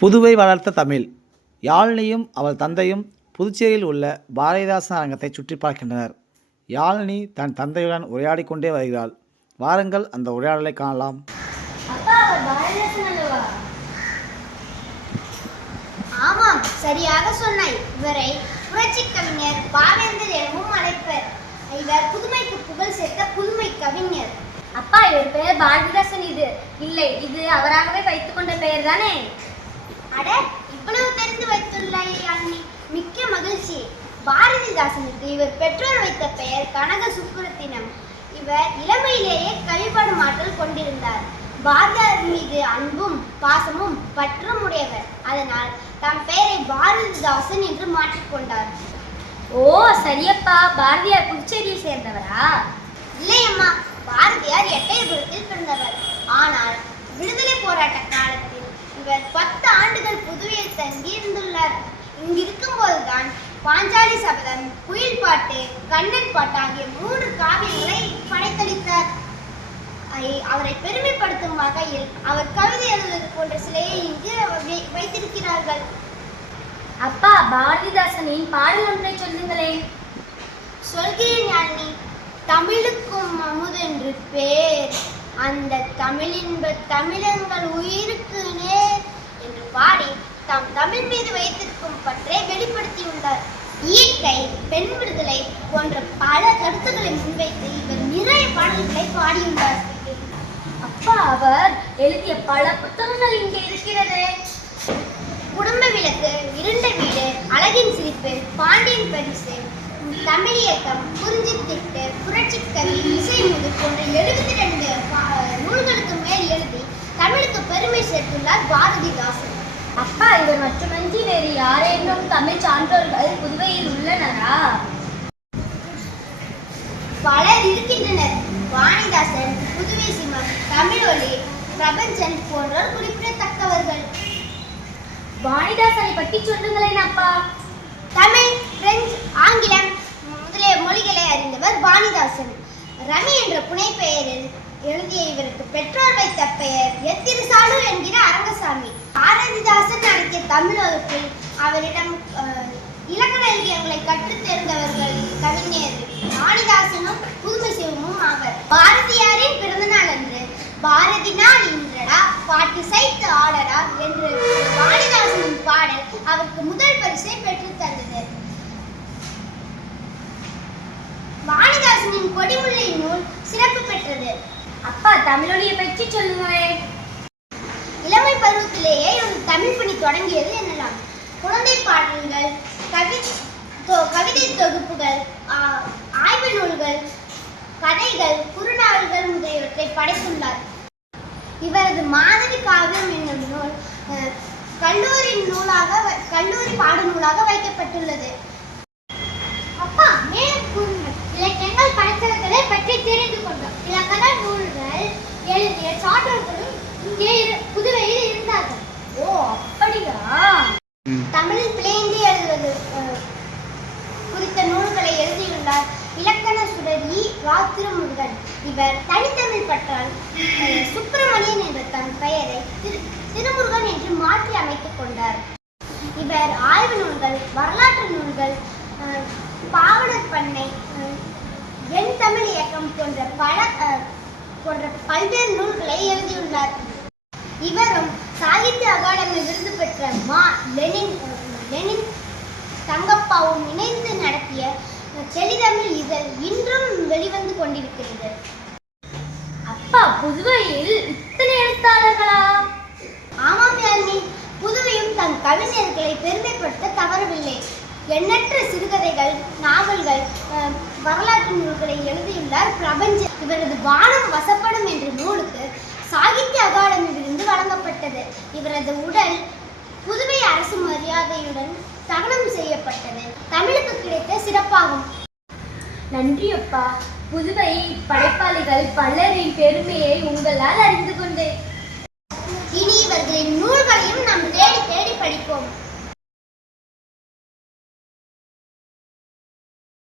புதுவை வளர்த்த தமிழ். யாழினியும் அவள் தந்தையும் புதுச்சேரியில் உள்ள பாரதிதாசன் அரங்கத்தை சுற்றி பார்க்கின்றனர். யாழினி தன் தந்தையுடன் உரையாடிக் கொண்டே வருகிறாள். வாருங்கள் அந்த உரையாடலை காணலாம். ஆமாம், சரியாக சொன்னாய். இவரை புரட்சி கவிஞர் பாவேந்தர் எனவும் அழைப்பர். இவர் புதுமைக்கு புகழ் சேர்த்த புதுமை கவிஞர். அப்பா, இவர் பெயர் பாரதிதாசன் இது அவராகவே வைத்துக் கொண்ட பெயர் தானே? அட, இவ்வளவு தெரிந்து வைத்துள்ளாய் அண்ணி, மிக்க மகிழ்ச்சி. பாரதிதாசனுக்கு இவர் பெற்றோர் வைத்த பெயர் கனக சுப்புரத்தினம். இவர் இளமையிலேயே கவிபாடும் ஆற்றல் கொண்டிருந்தார். பாரதியார் மீது அன்பும் பாசமும் பற்றும் உடையவர். அதனால் தம் பெயரை பாரதிதாசன் என்று மாற்றிக்கொண்டார். ஓ சரியப்பா, பாரதியார் புதுச்சேரியை சேர்ந்தவரா? இல்லையம்மா, பாரதியார் எட்டயபுரத்தில் பிறந்தவர். ஆனால் விடுதலை போராட்ட காலத்தில் இவர் 10 ஆண்டுகள் புதுவையில் தங்கி இருந்துள்ளார். இங்கிருக்கும் போதுதான் பாஞ்சாலி சபதம், குயில் பாட்டு, கண்ணன் பாட்டு ஆகிய 3 காவியங்களை படைத்தளித்தார். அவரை பெருமைப்படுத்தும் வகையில் அவர் கவிதை எழுதுவது போன்ற சிலையை இங்கு வைத்திருக்கிறார்கள். அப்பா, பாரதிதாசனின் பாடல் ஒன்றை சொல்லுங்களேன். சொல்கிறேன் அண்ணி. தமிழுக்கும் அமுதென்று பேர், அந்த தமிழின்ப தமிழங்கள் உயிருக்கு நேர் என்று பாடி தாம் தமிழ் மீது வைத்திருக்கும் பற்றை வெளிப்படுத்தியுள்ளார். இயற்கை, பெண் விடுதலை போன்ற பல கருத்துக்களை முன்வைத்து இவர் நிறைய பாடல்களை பாடியுள்ளார். அப்பா, அவர் எழுதிய பல புத்தகங்கள் இங்கே இருக்கிறது. குடும்ப விளக்கு, இருண்ட வீடு, அழகின் சிரிப்பு, பாண்டியன் பரிசு, தமிழ் இயக்கம், குறிஞ்சித்திட்டு, புரட்சி கவி, இசை முது போன்ற 72 நூல்களுக்கு மேல் எழுதி தமிழுக்கு பெருமை சேர்த்துள்ளார் பாரதிதாசன். அப்பா, இவர் மட்டுமன்றி வேறு யாரேனும் தமிழ் சான்றோர்கள் புதுவையில் உள்ளனரா? பலர் இருக்கின்றனர். வாணிதாசன், புதுவை சிம்மன், தமிழொலி, பிரபஞ்சன் போன்றோர் குறிப்பிடத்தக்கவர்கள். வாணிதாசனை பற்றி சொல்லுங்களேன் அப்பா. தமிழ், பிரெஞ்சு, ஆங்கிலம் முதலிய மொழிகளை அறிந்தவர் வாணிதாசன். ரவி என்ற புனைப்பெயரில் எழுதிய இவருக்கு பெற்றோர் வைத்த பெயர் எத்திருசாலு என்கிற அரங்கசாமி. பாரதிதாசன் நடத்திய தமிழ் வகுப்பில் அவரிடம் இலக்கண இலக்கியங்களை கற்றுத் தேர்ந்தவர்கள் கவிஞர் வாணிதாசனும் புதுமை சிவமும் ஆவர். பாரதியாரின் பிறந்த நாள் அன்று பாரதி நாள் இன்றடா பாட்டு சைத்து ஆடடா என்று வாணிதாசனின் பாடல் அவருக்கு முதல் பரிசை பெற்றுத் தந்தது. வாணிதாசனின் கொடிமுல்லை நூல் சிறப்பு பெற்றது. அப்பா, தமிழொலியை பற்றி சொல்லுங்களேன். இளமை பருவத்திலேயே ஒரு தமிழ் பணி தொடங்கியது எனலாம். குழந்தை பாடல்கள், கவிதை தொகுப்புகள், ஆய்வு நூல்கள், கதைகள், குறுநாவல்கள் முதலியவற்றை படைத்துள்ளார். இவரது மாதவி காவியம் என்னும் நூல் கல்லூரி பாடநூலாக வைக்கப்பட்டுள்ளது. அப்பா, மேலும் கூறுங்கள். இலக்கியங்கள் படைத்தவர்களை பற்றி தெரிந்து கொண்டோம். இலக்கண நூல்கள் எழுதிய சான்றோர்களும் இங்கே புதுவையில் இருந்தார்கள். ஓ அப்படியா? தமிழில் பிழைந்து எழுதுவது குறித்த நூல்களை எழுதியுள்ளார் இலக்கண சுடரி ராத்திரமுருகன். இவர் தனித்தமிழ் பற்றால் சுப்பிரமணியன் என்ற தன் பெயரை திருமுருகன் என்று மாற்றி அமைத்துக் கொண்டார். இவர் ஆய்வு நூல்கள், வரலாற்று நூல்கள், பாவலர் பண்ணை, என் தமிழ் இயக்கம் போன்ற பல்வேறு நூல்களை எழுதியுள்ளார். இவரும் சாகித்ய அகாடமி விருது பெற்ற லெனின் தங்கப்பாவும் இணைந்து நடத்திய செலிதமிழ் இதழ் இன்றும் வெளிவந்து கொண்டிருக்கிறது. அப்பா, புதுவையில் இத்தனை எழுத்தாளர்களா? ஆமாம் யாழ்னி, புதுவையும் தன் கவிஞர்களை பெருமைப்படுத்த தவறவில்லை. எண்ணற்ற சிறுகதைகள், நாவல்கள், வரலாற்று நூல்களை எழுதியுள்ளார் பிரபஞ்சன். இவரது வானம் வசப்படும் என்ற நூலுக்கு சாகித்ய அகாடமி விருது வழங்கப்பட்டது. இவரது உடல் புதுவை அரசு மரியாதையுடன் தகனம் செய்யப்பட்டது. தமிழுக்கு கிடைத்த சிறப்பாகும். நன்றி அப்பா. புதுவை படைப்பாளிகள் பலரின் பெருமையை உங்களால் அறிந்து கொண்டேன்.